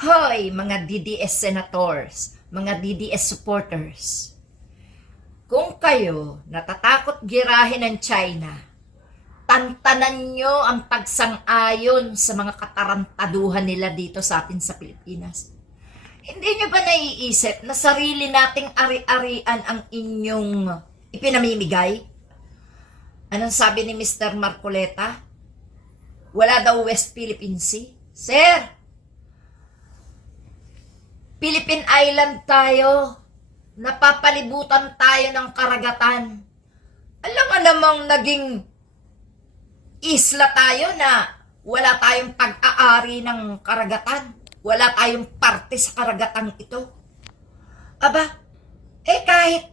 Hoy, mga DDS senators, mga DDS supporters. Kung kayo natatakot girahin ng China, tantanan nyo ang pagsang-ayon sa mga katarantaduhan nila dito sa atin sa Pilipinas. Hindi nyo ba naiisip na sarili nating ari-arian ang inyong ipinamimigay? Anong sabi ni Mr. Marcoleta? Wala daw West Philippine Sea? Sir, Philippine Island tayo. Napapalibutan tayo ng karagatan. Alam nga namang naging isla tayo na wala tayong pag-aari ng karagatan. Wala tayong parte sa karagatang ito. Aba, kahit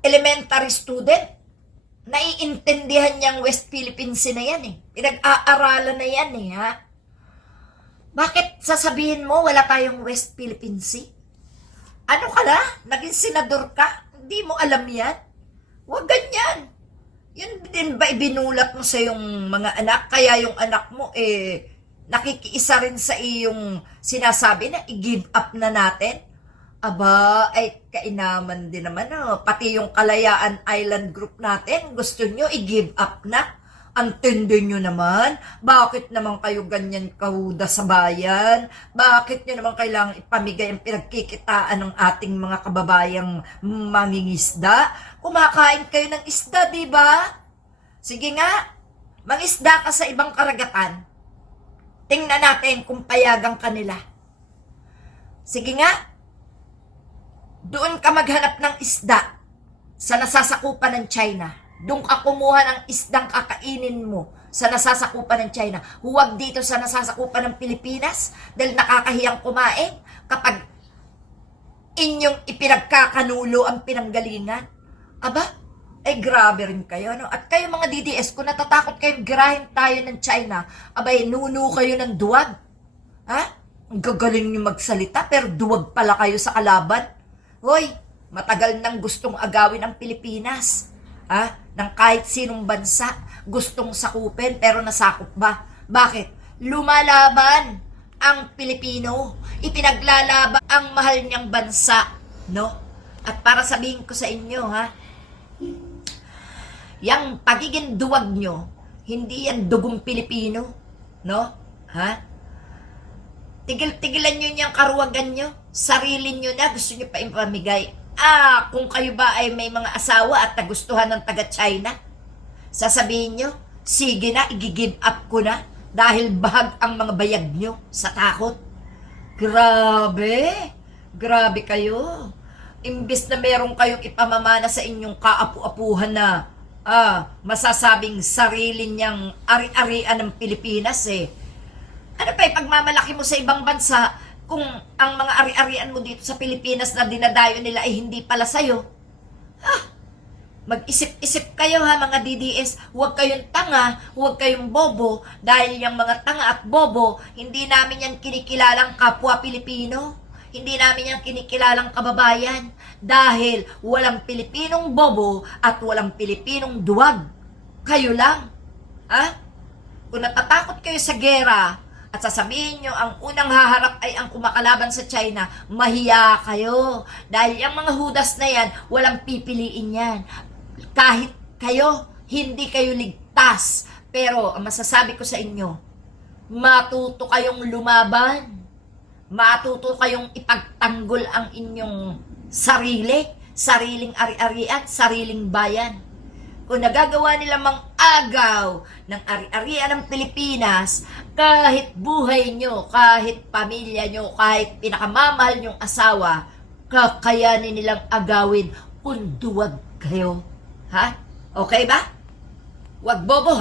elementary student, naiintindihan niyang West Philippine Sea na yan Pinag-aaralan na yan ha? Bakit sasabihin mo wala tayong West Philippine Sea? Ano ka na? Naging senador ka? Hindi mo alam yan? Huwag ganyan. Yun din ba ibinulat mo sa iyong mga anak? Kaya yung anak mo nakikiisa rin sa iyong sinasabi na i-give up na natin? Aba, kainaman din naman Pati yung Kalayaan Island Group natin, gusto nyo i-give up na? Antindi nyo naman, bakit naman kayo ganyan kahuda sa bayan? Bakit nyo naman kailangang ipamigay ang pinagkikitaan ng ating mga kababayang mangingisda? Kumakain kayo ng isda, di ba? Sige nga, mangisda ka sa ibang karagatan. Tingnan natin kung payagang kanila. Sige nga, doon ka maghanap ng isda sa nasasakupan ng China. Doon ka kumuha ng isdang kakainin mo sa nasasakupan ng China. Huwag dito sa nasasakupan ng Pilipinas dahil nakakahiyang kumain kapag inyong ipinagkakanulo ang pinanggalingan. Aba, grabe rin kayo, At kayo mga DDS, kung natatakot kayong girahin tayo ng China, abay, nuno kayo ng duwag. Ha? Ang gagaling nyo magsalita, pero duwag pala kayo sa kalaban. Hoy, matagal nang gustong agawin ang Pilipinas. Ng kahit sinong bansa, gustong sakupin, pero nasakop ba? Bakit? Lumalaban ang Pilipino. Ipinaglalaban ang mahal niyang bansa, At para sabihin ko sa inyo, yang pagiging duwag nyo, hindi yan dugong Pilipino, Tigil-tigilan nyo niyang karuwagan nyo, sarili nyo na, gusto nyo pa ipamigay. Kung kayo ba ay may mga asawa at nagustuhan ng taga-China, sasabihin nyo, sige na, i-give up ko na dahil bahag ang mga bayag nyo sa takot. Grabe kayo. Imbis na meron kayong ipamamana sa inyong kaapu-apuhan na masasabing sarili niyang ari-arian ng Pilipinas Ano pa pagmamalaki mo sa ibang bansa kung ang mga ari-arian mo dito sa Pilipinas na dinadayo nila ay hindi pala sa'yo? Mag-isip-isip kayo mga DDS, huwag kayong tanga, huwag kayong bobo, dahil yung mga tanga at bobo, hindi namin yan kinikilalang kapwa Pilipino, hindi namin yan kinikilalang kababayan, dahil walang Pilipinong bobo at walang Pilipinong duwag. Kayo lang. Kung natatakot kayo sa gera, at sasabihin nyo, ang unang haharap ay ang kumakalaban sa China, mahiya kayo. Dahil yung mga hudas na yan, walang pipiliin yan. Kahit kayo, hindi kayo ligtas. Pero, ang masasabi ko sa inyo, matuto kayong lumaban. Matuto kayong ipagtanggol ang inyong sariling ari-arian, sariling bayan. Kung nagagawa nila mang-agaw ng ari-arian ng Pilipinas, kahit buhay nyo, kahit pamilya nyo, kahit pinakamamahal nyong asawa, kakayanin nilang agawin kung duwag kayo. Okay ba? Wag bobo